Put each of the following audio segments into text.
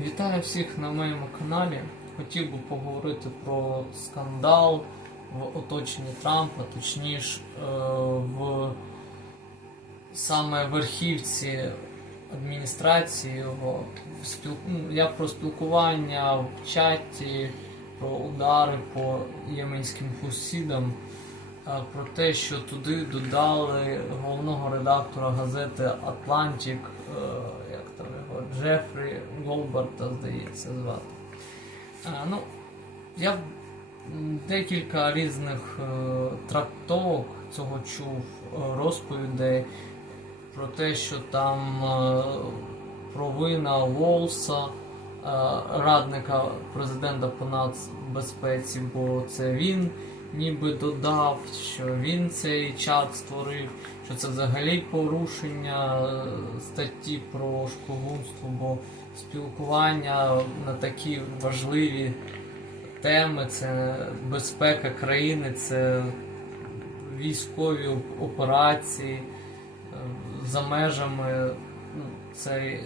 Вітаю всіх на моєму каналі. Хотів би поговорити про скандал в оточенні Трампа, точніше е, в саме верхівці адміністрації його. Ну, Я про спілкування в чаті, про удари по єменським хусідам, е, про те, що туди додали головного редактора газети Атлантик, Джефрі Голбарта, здається, звати. Е, Ну, я декілька різних е, трактовок цього чув, е, розповідей про те, що там е, провина Волса, е, радника президента по нацбезпеці, бо це він ніби додав, що він цей чат створив, що це взагалі порушення е, статті про шпигунство, бо спілкування на такі важливі теми це безпека країни, це військові операції е, за межами. ну, Це,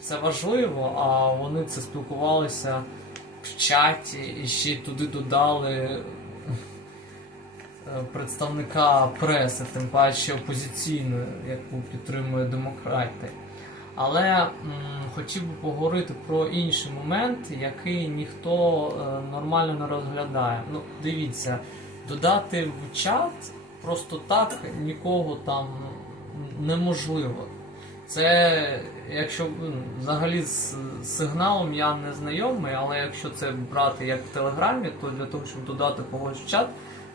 це важливо, а вони це спілкувалися в чаті і ще туди додали представника преси, тим паче опозиційної, яку підтримує демократи. Але м, хотів би поговорити про інший момент, який ніхто е, нормально не розглядає. Ну, дивіться, додати в чат просто так нікого там неможливо. Це якщо ну, взагалі з сигналом я не знайомий, але якщо це брати як в Телеграмі, то для того, щоб додати когось в чат,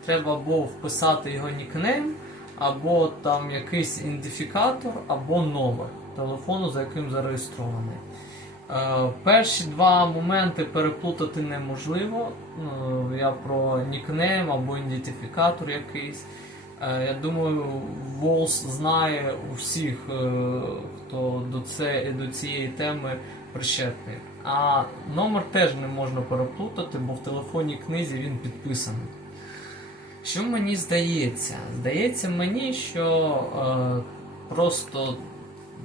треба або вписати його нікнейм, або там якийсь ідентифікатор, або номер телефону, за яким зареєстрований. Е, перші два моменти переплутати неможливо. Ну, я про нікнейм або ідентифікатор якийсь. Е, Я думаю, Волс знає усіх, е, хто до, це, до цієї теми причетний. А номер теж не можна переплутати, бо в телефонній книзі він підписаний. Що мені здається? Здається мені, що е, просто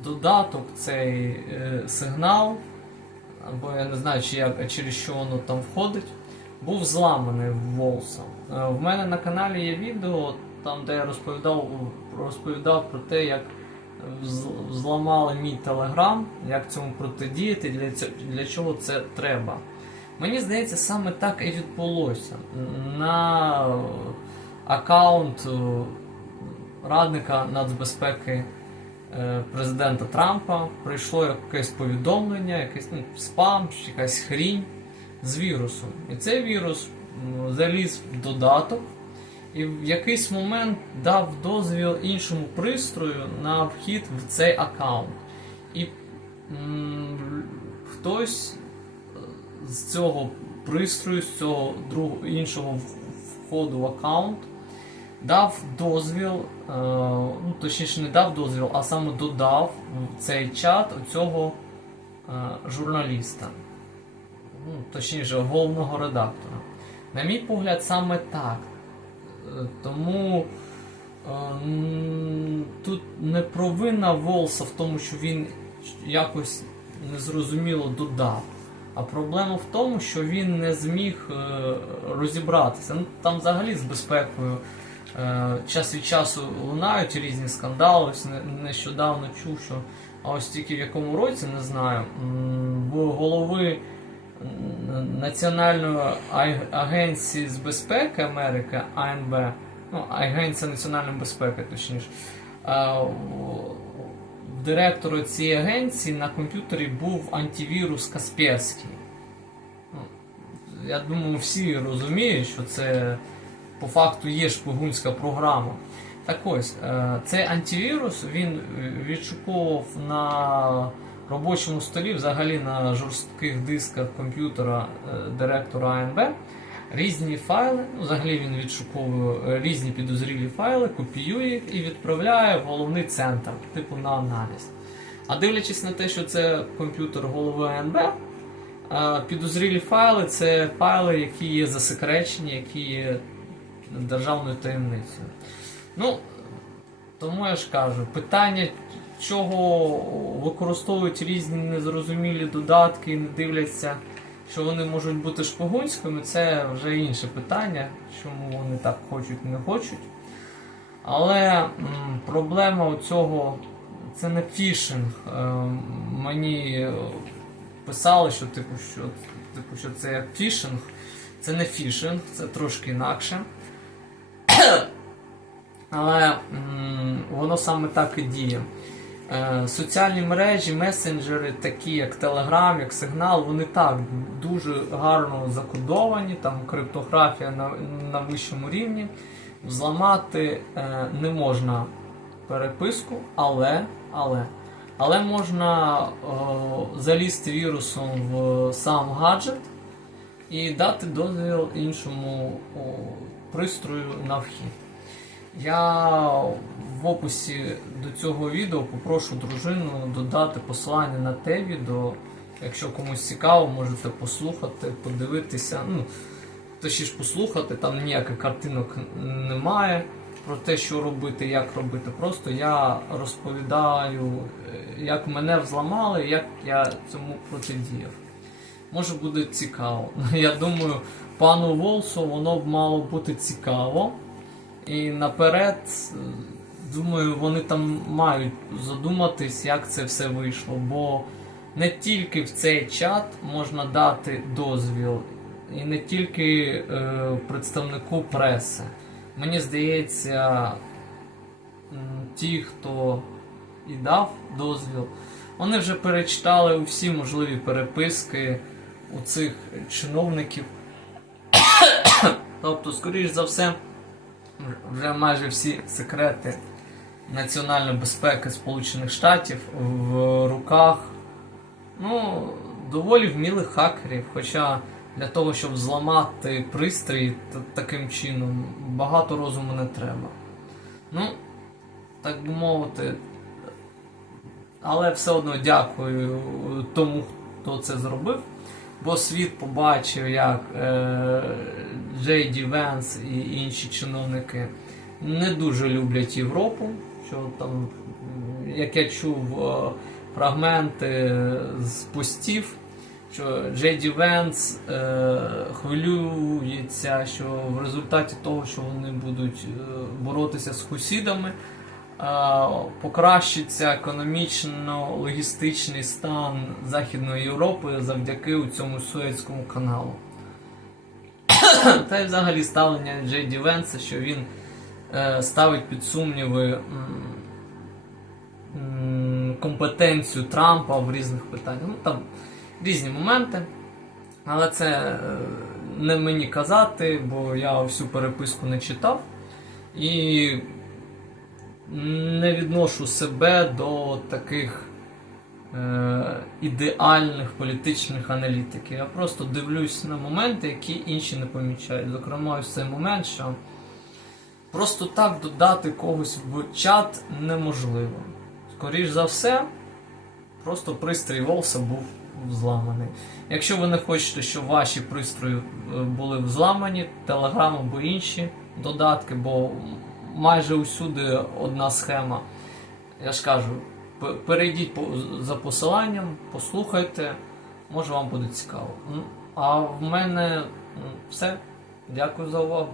додаток цей е, сигнал, або я не знаю, чи як, через що воно там входить, був зламаний Волсом. Е, в мене на каналі є відео, там, де я розповідав, розповідав про те, як зламали мій телеграм, як цьому протидіяти, для, для чого це треба. Мені здається, саме так і відбулося. На аккаунт е, радника нацбезпеки е, президента Трампа прийшло якесь повідомлення, якийсь ну, спам, якась хрінь з вірусом. І цей вірус заліз в додаток і в якийсь момент дав дозвіл іншому пристрою на вхід в цей аккаунт. І м, хтось з цього пристрою, з цього іншого входу в аккаунт дав дозвіл, е, ну точніше не дав дозвіл, а саме додав в цей чат цього журналіста, ну, точніше, головного редактора. На мій погляд, саме так. Е, Тому е, тут не провина Волса в тому, що він якось незрозуміло додав. А проблема в тому, що він не зміг е, розібратися. Ну, там взагалі з безпекою е, час від часу лунають різні скандали. Ось нещодавно чув, що а ось тільки в якому році не знаю, в голови Національної агенції з безпеки Америки АНБ, ну, Агенція національної безпеки, точніше. Е, в- директора цієї агенції на комп'ютері був антивірус Касперський. Ну, Я думаю, всі розуміють, що це по факту є шпигунська програма. Так ось, е, цей антивірус він відшуковував на робочому столі, взагалі на жорстких дисках комп'ютера е, директора АНБ різні файли. Ну, взагалі він відшуковує е, різні підозрілі файли, копіює їх і відправляє в головний центр, типу на аналіз. А дивлячись на те, що це комп'ютер голови АНБ, е, підозрілі файли це файли, які є засекречені, які є державною таємницею. Ну, тому я ж кажу, питання чого використовують різні незрозумілі додатки і не дивляться, що вони можуть бути шпигунськими, це вже інше питання, чому вони так хочуть, не хочуть. Але проблема цього це не фішинг. Е, мені писали, що типу, що, типу, що це як фішинг. Це не фішинг, це трошки інакше. Але воно саме так і діє. Е, соціальні мережі, месенджери, такі як Telegram, як Signal, вони так дуже гарно закодовані, там криптографія на, на вищому рівні. Взламати е, не можна переписку, але, але, але можна е, залізти вірусом в сам гаджет і дати дозвіл іншому о, пристрою на вхід. Я в описі до цього відео попрошу дружину додати посилання на те відео. Якщо комусь цікаво, можете послухати, подивитися. Ну, точніше послухати, там ніяких картинок немає про те, що робити, як робити. Просто я розповідаю, як мене взламали, як я цьому протидіяв. Може буде цікаво. Я думаю, пану Волсу воно б мало бути цікаво. І наперед, думаю, вони там мають задуматись, як це все вийшло. Бо не тільки в цей чат можна дати дозвіл, і не тільки е, представнику преси. Мені здається, ті, хто і дав дозвіл, вони вже перечитали усі можливі переписки у цих чиновників. тобто, скоріш за все, вже майже всі секрети національної безпеки Сполучених Штатів в руках ну, доволі вмілих хакерів. Хоча для того, щоб зламати пристрій таким чином, багато розуму не треба. Ну, так би мовити, але все одно дякую тому, хто це зробив. Бо світ побачив, як е, Джей Ді Венс і інші чиновники не дуже люблять Європу. Що там, як я чув е, фрагменти з постів, що Джей Ді Венс е, хвилюється, що в результаті того, що вони будуть боротися з хусідами, покращиться економічно-логістичний стан Західної Європи завдяки цьому Суецькому каналу. Та й взагалі ставлення Джей Ді Венса, що він е, ставить під сумніви компетенцію Трампа в різних питаннях. Ну там різні моменти. Але це е, не мені казати, бо я всю переписку не читав. І не відношу себе до таких е, ідеальних політичних аналітиків. Я просто дивлюсь на моменти, які інші не помічають. Зокрема, ось цей момент, що просто так додати когось в чат неможливо. Скоріш за все, просто пристрій Волса був взламаний. Якщо ви не хочете, щоб ваші пристрої е, були взламані, Telegram або інші додатки, бо майже усюди одна схема. Я ж кажу, перейдіть за посиланням, послухайте, може вам буде цікаво. А в мене все. Дякую за увагу.